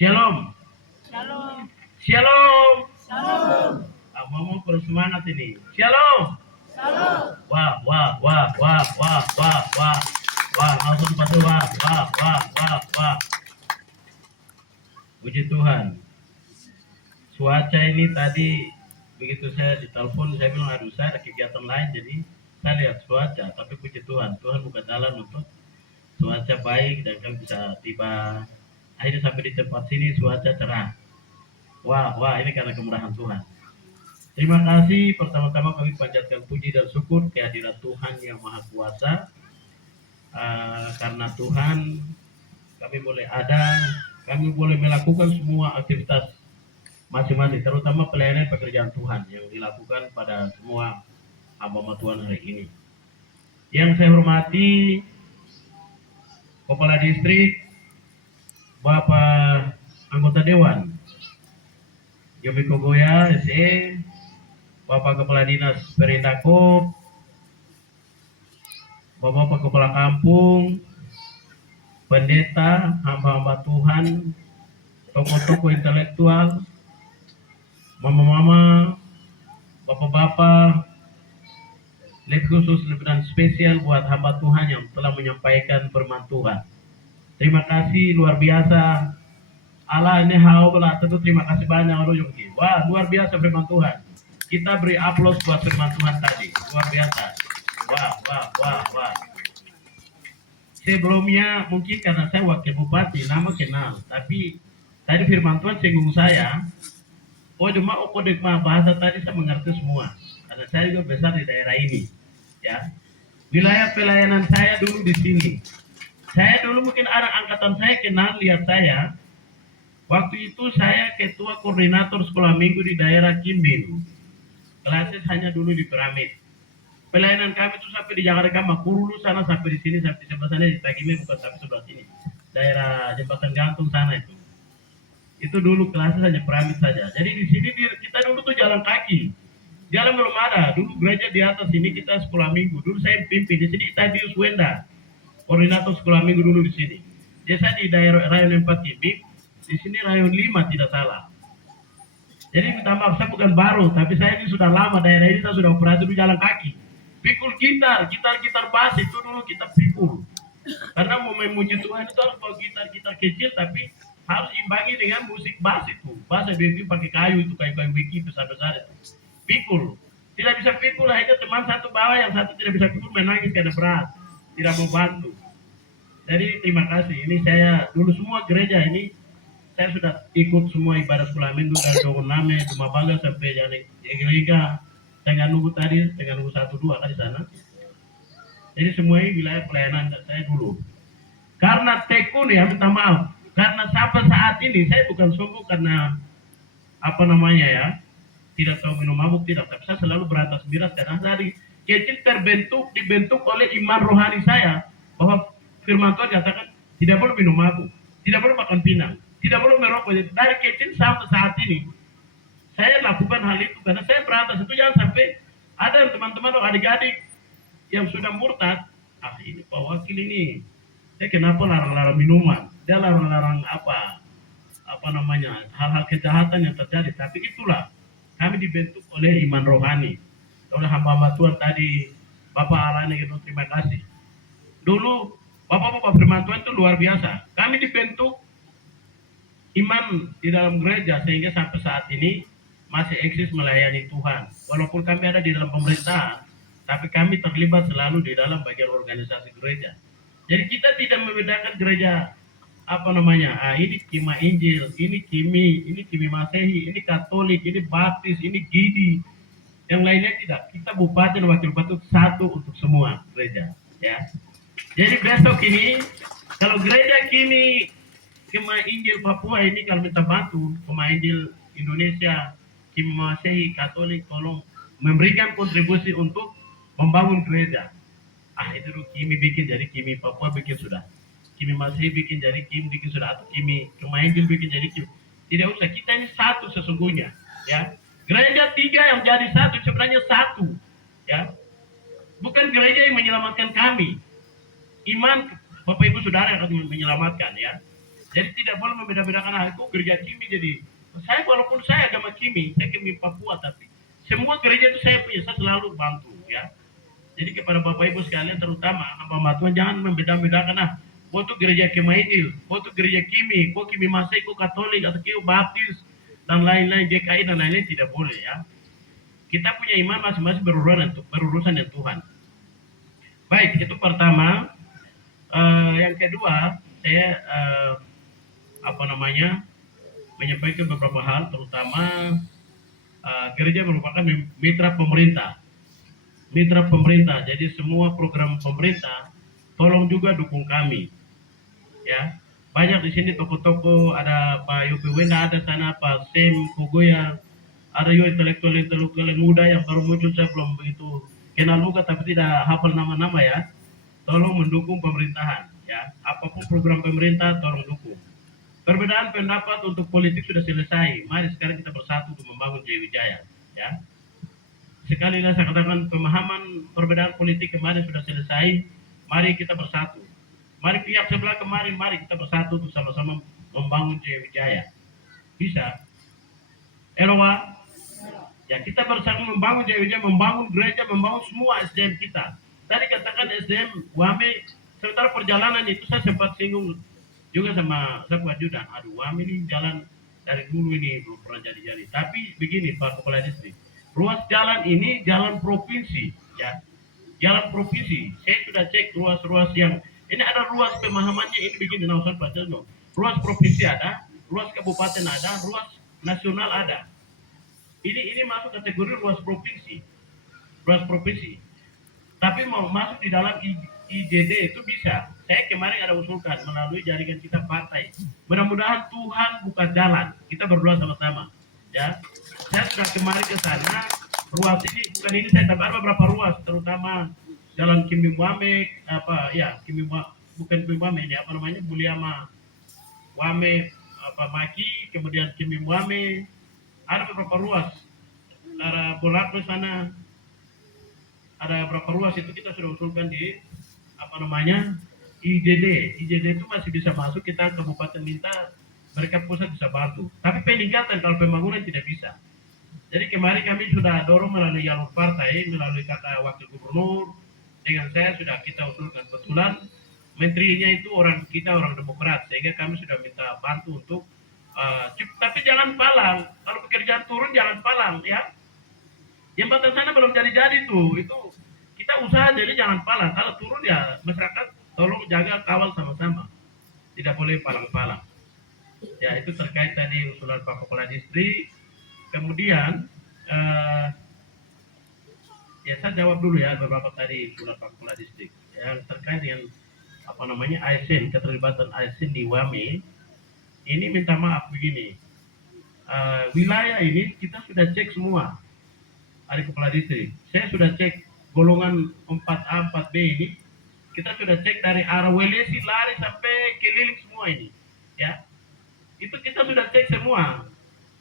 Shalom. Shalom. Shalom. Shalom. Mau bersemangat ini. Shalom. Shalom. Wah, wah, wah, wah, wah, wah, wah. Wah, langsung pada wah, wah, wah, wah, wah. Puji Tuhan. Cuaca ini tadi begitu saya ditelepon, saya bilang aduh saya ada kegiatan lain, jadi saya lihat cuaca. Tapi puji Tuhan, Tuhan buka jalan untuk cuaca baik dan kami bisa tiba. Akhirnya sampai di tempat sini cuaca cerah. Wah, wah, ini karena kemurahan Tuhan. Terima kasih, pertama-tama kami panjatkan puji dan syukur kehadiran Tuhan yang Maha Kuasa. Karena Tuhan kami boleh ada, kami boleh melakukan semua aktivitas masing-masing, terutama pelayanan pekerjaan Tuhan yang dilakukan pada semua hamba Tuhan hari ini. Yang saya hormati Kepala Distrik, Bapak Anggota Dewan Yobi Kogoya SE, Bapak Kepala Dinas Perindakop, Bapak Kepala Kampung, pendeta, hamba-hamba Tuhan, tokoh-tokoh intelektual, mama-mama, bapak-bapak, lebih khusus dan spesial buat hamba Tuhan yang telah menyampaikan firman Tuhan. Terima kasih luar biasa. Allah ini haulah tentu terima kasih banyak Allah Yongki. Wah, luar biasa firman Tuhan. Kita beri aplaus buat firman Tuhan tadi. Luar biasa. Wah, wah, wah, wah. Sebelumnya mungkin karena saya wakil bupati, nama kenal. Tapi tadi firman Tuhan singgung saya. Oh cuma kode bahasa tadi saya mengerti semua. Karena saya juga besar di daerah ini. Ya, wilayah pelayanan saya dulu di sini. Saya dulu mungkin anak angkatan saya kenal lihat saya. Waktu itu saya ketua koordinator sekolah minggu di daerah Kimbin. Kelasnya hanya dulu di Piramid. Pelayanan kami itu sampai di Jakarta Makuru sana sampai di sini sampai di sebelah sana di Tagime bukan sampai sebelah sini. Daerah Jembatan Gantung sana itu. Itu dulu kelasnya hanya Piramid saja. Jadi di sini kita dulu tuh jalan kaki. Jalan belum ada. Dulu gereja di atas sini kita sekolah minggu. Dulu saya pimpin di sini Tadius Wenda. Koordinator sekolah minggu dulu di sini. Desa di daerah Rayon 4 Kimbin. Di sini Rayon 5 tidak salah. Jadi minta maaf saya bukan baru, tapi saya ini sudah lama daerah ini saya sudah operasi dulu jalan kaki. Pikul gitar bass itu dulu kita pikul. Karena mau memuji Tuhan itu harus bawa gitar kecil, tapi harus imbangi dengan musik bass itu. Bass itu pakai kayu itu, kayu-kayu wiki itu besar-besar itu. Pikul. Tidak bisa pikul, akhirnya teman satu bawa, yang satu tidak bisa pikul menangis karena berat. Tidak mau bantu. Jadi terima kasih. Ini saya dulu semua gereja ini saya sudah ikut semua ibadah sekolah minggu dari Dogoname, Dumabaga sampai Jalan Gereja, Tenganugu tadi, Tenganugu 1-2 kan di sana. Jadi semua ini wilayah pelayanan saya dulu. Karena tekun ya, minta maaf. Karena sampai saat ini saya bukan sombong karena apa namanya ya, tidak tahu minum mabuk tidak, tapi saya selalu beratas miras karena dari kecil dibentuk oleh iman rohani saya bahwa firman Tuhan katakan tidak boleh minum mabuk, tidak boleh makan pinang, tidak boleh merokok. Dari kecil sampai saat ini saya lakukan hal itu karena saya beratas itu jangan sampai ada teman-teman atau adik-adik yang sudah murtad. Ini Pak Wakil ini, saya kenapa larang-larang minuman? Dia larang-larang apa namanya hal-hal kejahatan yang terjadi. Tapi itulah kami dibentuk oleh iman rohani, oleh hamba-hamba Tuhan tadi. Bapak Alani itu terima kasih. Dulu Bapak-bapak firman Tuhan itu luar biasa. Kami dibentuk iman di dalam gereja sehingga sampai saat ini masih eksis melayani Tuhan. Walaupun kami ada di dalam pemerintahan, tapi kami terlibat selalu di dalam bagian organisasi gereja. Jadi kita tidak membedakan gereja apa namanya, ini Kima Injil, ini Kimi Masehi, ini Katolik, ini Baptis, ini Gidi, yang lainnya tidak. Kita bupati dan wakil bupati satu untuk semua gereja, ya. Jadi besok ini kalau gereja Kima Injil Papua ini kalau minta bantu, Kima Injil Indonesia, Kimi Masehi, Katolik, tolong memberikan kontribusi untuk membangun gereja. Itu dulu Kimi bikin, jadi Kimi Papua bikin sudah. Kimi Masehi bikin jadi Kim bikin sudah, atau Kima Injil bikin jadi Kim. Tidak usah, kita ini satu sesungguhnya, ya. Gereja 3 yang jadi satu sebenarnya satu, ya. Bukan gereja yang menyelamatkan kami. Iman Bapak Ibu Saudara yang akan menyelamatkan, ya. Jadi tidak boleh membeda-bedakan itu gereja Kimi. Jadi saya walaupun saya agama Kimi, saya Kimi Papua, tapi semua gereja itu saya punya, saya selalu bantu ya. Jadi kepada Bapak Ibu sekalian, terutama hamba Tuhan, jangan membeda-bedakan kau tuh gereja Kemail, kau tuh gereja Kimi, kau Kimi Masai, kau Katolik atau kau Baptis dan lain-lain, GKI dan lain-lain, tidak boleh ya. Kita punya iman masing-masing berurusan dengan Tuhan. Baik, itu pertama. Yang kedua, saya menyampaikan beberapa hal, terutama gereja merupakan mitra pemerintah. Mitra pemerintah, jadi semua program pemerintah, tolong juga dukung kami, ya. Banyak di sini toko-toko, ada Pak Yopi Wenda, ada sana Pak Sem Kogoya, ada juga intelektual muda yang baru muncul, saya belum begitu kenal juga, tapi tidak hafal nama-nama ya. Tolong mendukung pemerintahan, ya. Apapun program pemerintah, tolong dukung. Perbedaan pendapat untuk politik sudah selesai. Mari sekarang kita bersatu untuk membangun Jayawijaya, ya. Sekali lagi saya katakan, pemahaman perbedaan politik kemarin sudah selesai. Mari kita bersatu. Mari pihak sebelah kemarin, mari kita bersatu untuk sama-sama membangun Jayawijaya. Bisa? Elowa? Ya, kita bersama membangun Jayawijaya, membangun gereja, membangun semua SDM kita. Tadi katakan SDM Wame, sementara perjalanan itu saya sempat singgung juga sama Sahabat Judan. Aduh, Wame ini jalan dari dulu ini belum pernah jadi-jadi. Tapi begini Pak Kepala Distrik, ruas jalan ini jalan provinsi, ya, jalan provinsi. Saya sudah cek ruas-ruas yang ini, ada ruas pemahamannya ini begini, Nausan Pak Jono. Ruas provinsi ada, ruas kabupaten ada, ruas nasional ada. Ini masuk kategori ruas provinsi, ruas provinsi. Tapi mau masuk di dalam IJD itu bisa. Saya kemarin ada usulkan melalui jaringan kita partai. Mudah-mudahan Tuhan buka jalan. Kita berdoa sama-sama, ya. Saya sudah kemarin ke sana, ruas ini bukan ini, saya tambah beberapa ruas, terutama jalan Kimi Wame, bukan Kimi Wame ini, Buliama Wame, Maki, kemudian Kimi Wame, ada beberapa ruas, ada Bolak di sana, ada beberapa ruas itu kita sudah usulkan di IJD. IJD itu masih bisa masuk, kita kabupaten minta mereka pusat bisa bantu. Tapi peningkatan kalau pembangunan tidak bisa. Jadi kemarin kami sudah dorong melalui jalur partai, melalui kata wakil gubernur, dengan saya sudah kita usulkan. Kebetulan menterinya itu orang kita, orang Demokrat, sehingga kami sudah minta bantu untuk tapi jangan palang. Kalau pekerjaan turun jangan palang, ya. Jembatan sana belum jadi-jadi tuh, itu kita usaha, jadi jangan palang. Kalau turun ya masyarakat tolong jaga, kawal sama-sama. Tidak boleh palang-palang. Ya, itu terkait tadi usulan Pak Kepala Distrik. Kemudian ya saya jawab dulu ya beberapa tadi usulan Pak Kepala Distrik yang terkait dengan ASN, keterlibatan ASN di Wame. Ini minta maaf begini, wilayah ini kita sudah cek semua, ada Kepala Distrik. Saya sudah cek golongan 4A, 4B ini, kita sudah cek dari arah Welesi lari sampai keliling semua ini, ya. Itu kita sudah cek semua.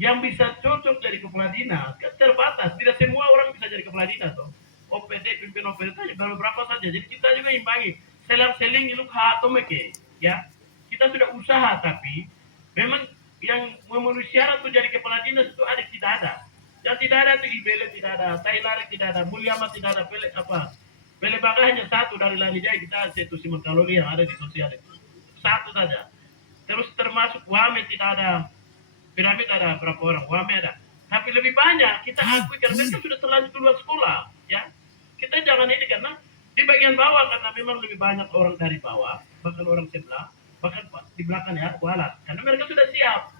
Yang bisa cocok jadi kepala dinas kan terbatas, tidak semua orang bisa jadi kepala dinas toh. OPD, pimpin OPD saja beberapa saja. Jadi kita juga imbangi, selang-seling iluk hatomeke, ya. Kita sudah usaha, tapi memang yang memenuhi syarat untuk jadi kepala dinas itu ada tidak ada. Yang tidak ada itu Ibele tidak ada, Tailare tidak ada, Mulyama tidak ada, Pele Baga hanya satu dari Lanijaya, kita itu Simon Kalori yang ada di sosial itu. Satu saja. Terus termasuk Wame tidak ada, Piramid ada berapa orang, Wame ada. Tapi lebih banyak kita akui karena mereka sudah terlanjur keluar sekolah, ya. Kita jangan ini karena di bagian bawah, karena memang lebih banyak orang dari bawah, bahkan orang sebelah, bahkan di belakang ya, kualat. Karena mereka sudah siap.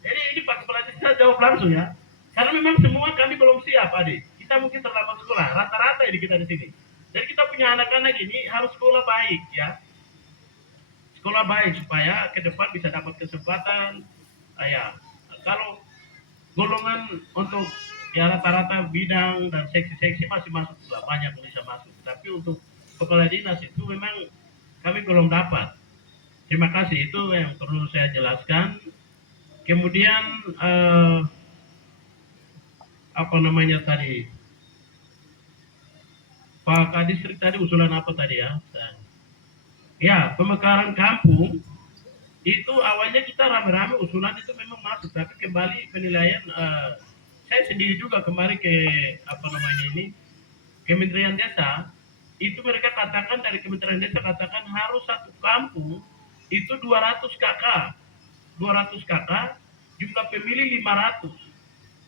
Jadi ini Pak Kepala Desa jawab langsung ya. Karena memang semua kami belum siap, adik. Kita mungkin terlambat sekolah, rata-rata ini kita di sini. Jadi kita punya anak-anak ini harus sekolah baik, ya. Sekolah baik supaya ke depan bisa dapat kesempatan. Ya, kalau golongan untuk ya rata-rata bidang dan seksi-seksi masih masuk, banyak bisa masuk. Tapi untuk kepala dinas itu memang kami belum dapat. Terima kasih, itu yang perlu saya jelaskan. Kemudian tadi Pak Kadistrik tadi usulan apa tadi ya? Ya, pemekaran kampung Itu awalnya kita rame-rame usulan itu memang masuk, tapi kembali penilaian saya sendiri juga kemarin ke apa namanya ini Kementerian Desa, itu mereka katakan dari Kementerian Desa katakan harus satu kampung itu 200 kakak, 200 kakak, jumlah pemilih 500.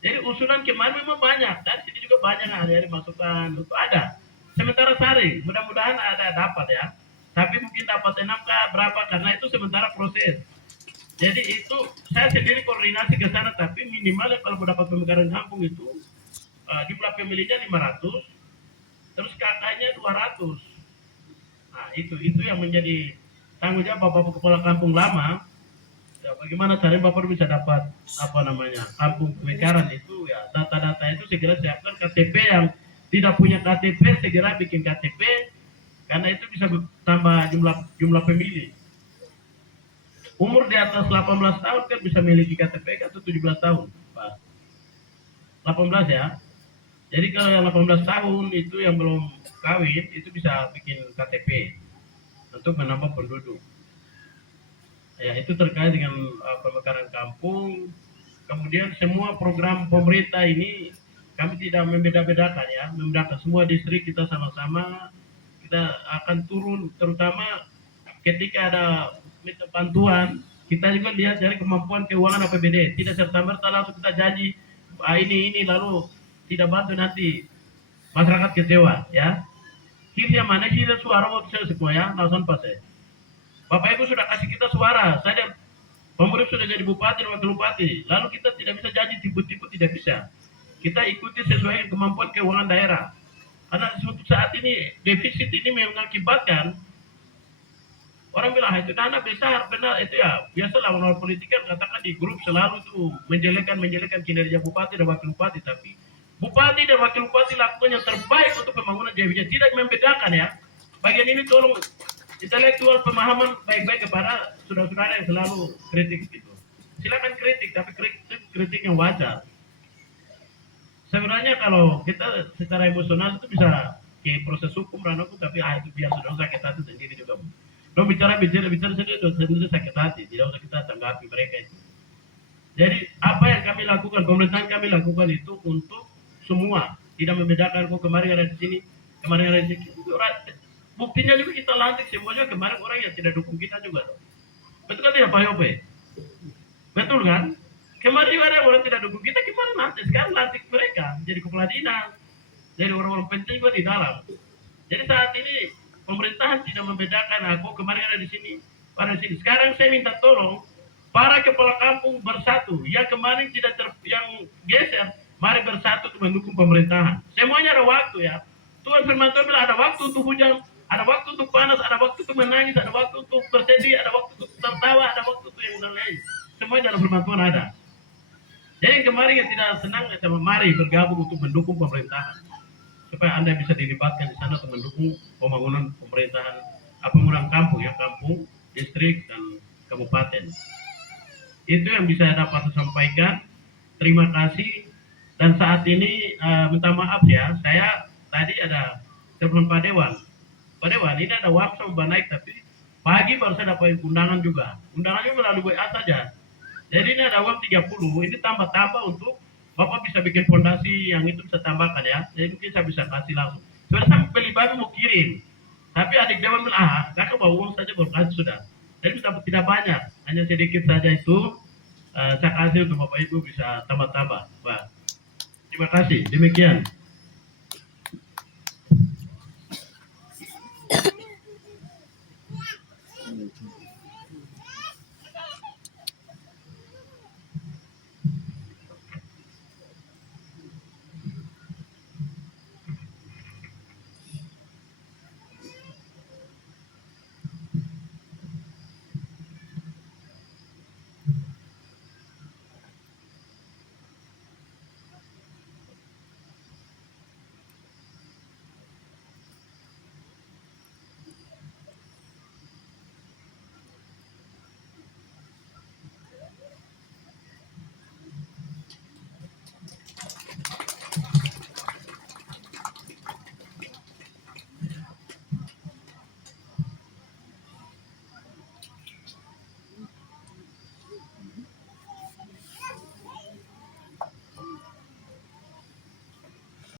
Jadi usulan kemarin memang banyak, dan sini juga banyak ada masukan, itu ada. Sementara saring, mudah-mudahan ada dapat ya. Tapi mungkin dapat 6K berapa, karena itu sementara proses. Jadi itu saya sendiri koordinasi ke sana, tapi minimal kalau mau dapat pemekaran kampung itu jumlah pemilihnya 500, terus kakaknya 200. Nah, itu yang menjadi tanggung jawab Bapak Kepala Kampung lama. Ya, bagaimana caranya Bapak bisa dapat apa namanya kampung pemekaran itu ya, data-data itu segera siapkan. KTP yang tidak punya KTP segera bikin KTP, karena itu bisa tambah jumlah pemilih. Umur di atas 18 tahun kan bisa memiliki KTP atau 17 tahun, Pak. 18 ya. Jadi kalau yang 18 tahun itu yang belum kawin itu bisa bikin KTP untuk menambah penduduk. Ya, itu terkait dengan pemekaran kampung. Kemudian semua program pemerintah ini kami tidak membeda-bedakan ya, membedakan semua distrik kita sama-sama. Kita akan turun, terutama ketika ada minta bantuan, kita juga lihat dari kemampuan keuangan APBD. Tidak serta-merta langsung kita janji ini lalu tidak bantu, nanti masyarakat kecewa ya. Hirya mana hirya suara waktu saya semua ya, langsung pas ya. Bapak Ibu sudah kasih kita suara, saya pemerintah sudah jadi bupati dan wakil bupati, lalu kita tidak bisa janji tipu-tipu, tidak bisa. Kita ikuti sesuai kemampuan keuangan daerah. Karena untuk saat ini defisit ini mengakibatkan orang bilang itu dana besar, benar itu ya biasa lawan politik kan katakan di grup selalu tuh menjelekan kinerja bupati dan wakil bupati, tapi bupati dan wakil bupati lakukan yang terbaik untuk pembangunan Jaya, tidak membedakan ya. Bagian ini tolong intelektual pemahaman baik-baik kepada saudara-saudara yang selalu kritik gitu. Silakan kritik, tapi kritik yang wajar. Sebenarnya kalau kita secara emosional itu bisa ke proses hukum ranahku, tapi itu biar saudara sakit hati sendiri juga. Lo bicara sendiri sakit hati, tidak usah kita tanggapi mereka itu. Jadi apa yang kami lakukan, pemerintahan kami lakukan itu untuk semua, tidak membedakan kok kemarin ada di sini, kemarin ada di sini. Buktinya juga kita lantik semuanya kemarin orang yang tidak dukung kita juga. Betul kan tidak Pak Yope? Betul kan? Kemarin juga ada orang tidak dukung kita, kemarin lantik, sekarang lantik mereka jadi kepala dinas, jadi orang-orang penting juga di dalam. Jadi saat ini pemerintahan tidak membedakan aku kemarin ada di sini, pada sini. Sekarang saya minta tolong para kepala kampung bersatu. Yang kemarin tidak yang geser, mari bersatu untuk mendukung pemerintahan. Semuanya ada waktu ya. Tuhan firman Tuhan bilang ada waktu untuk hujan, ada waktu untuk panas, ada waktu untuk menangis, ada waktu untuk bersedih, ada waktu untuk tertawa, ada waktu untuk yang lain. Semuanya dalam firman Tuhan ada. Jadi yang kemarin yang tidak senang, sama mari bergabung untuk mendukung pemerintahan, supaya Anda bisa dilibatkan di sana untuk mendukung pembangunan pemerintahan, pembangunan kampung ya, kampung, distrik dan kabupaten. Itu yang bisa dapat saya sampaikan. Terima kasih. Dan saat ini minta maaf ya, saya tadi ada telepon Pak Dewan. Pak Dewan, ini ada workshop naik, tapi pagi baru saya dapat undangan juga. Undangannya melalui WA saja. Jadi ini ada uang 30, ini tambah-tambah untuk Bapak bisa bikin fondasi yang itu bisa tambahkan ya. Jadi mungkin saya bisa kasih langsung. Sebenarnya saya beli baru mau kirim. Tapi adik Dewan bilang, kakak bawa uang saja baru kasih sudah. Jadi tidak banyak, hanya sedikit saja itu. Saya kasih untuk Bapak Ibu bisa tambah-tambah. Terima kasih, demikian.